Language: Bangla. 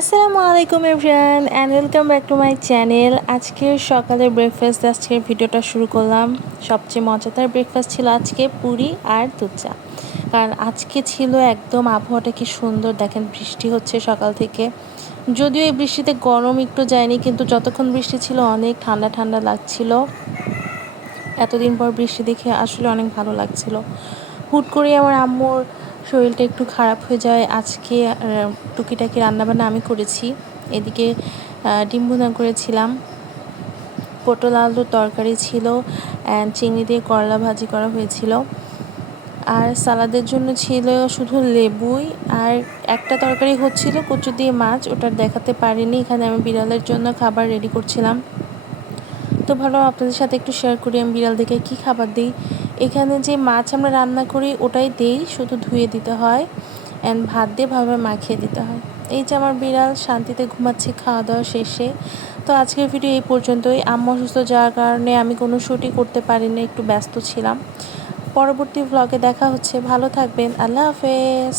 আসসালামু আলাইকুম everyone and welcome back to my channel. আজকের সকালের ব্রেকফাস্ট আজকের ভিডিওটা শুরু করলাম। সবচেয়ে মজাদার ব্রেকফাস্ট ছিল আজকে পুরি আর দুধ চা। কারণ আজকে ছিল একদম আবহাওয়াটা কি সুন্দর, দেখেন বৃষ্টি হচ্ছে সকাল থেকে। যদিও এই বৃষ্টিতে গরম একটু যায়নি, কিন্তু যতক্ষণ বৃষ্টি ছিল অনেক ঠান্ডা ঠান্ডা লাগছিল। এতদিন পর বৃষ্টি দেখে আসলে অনেক ভালো লাগছিল। হুট করে আমার আম্মুর শরীরটা একটু খারাপ হয়ে যায়। আজকে টুকিটাকি রান্নাবান্না আমি করেছি। এদিকে ডিম ভুনা করেছিলাম, পটল আলুর তরকারি ছিল, অ্যান্ড চিংড়ি দিয়ে করলা ভাজি করা হয়েছিল। আর সালাদের জন্য ছিল শুধু লেবুই, আর একটা তরকারি হচ্ছিল কচু দিয়ে মাছ, ওটা দেখাতে পারিনি। এখানে আমি বিড়ালের জন্য খাবার রেডি করছিলাম। তো ভালো আপনাদের সাথে একটু শেয়ার করি আমি বিড়াল দেখে কী খাবার দিই। এখানে যে মাছ আমরা রান্না করি ওটাই দেই, শুধু ধুয়ে দিতে হয় অ্যান্ড ভাত দিয়ে ভালোভাবে মাখিয়ে দিতে হয়। এই যে আমার বিড়াল শান্তিতে ঘুমাচ্ছে খাওয়া দাওয়া শেষে। তো আজকের ভিডিও এই পর্যন্তই। আম্মু অসুস্থ যাওয়ার কারণে আমি কোনো শ্যুটই করতে পারিনি, একটু ব্যস্ত ছিলাম। পরবর্তী ভ্লগে দেখা হচ্ছে। ভালো থাকবেন। আল্লাহ হাফেজ।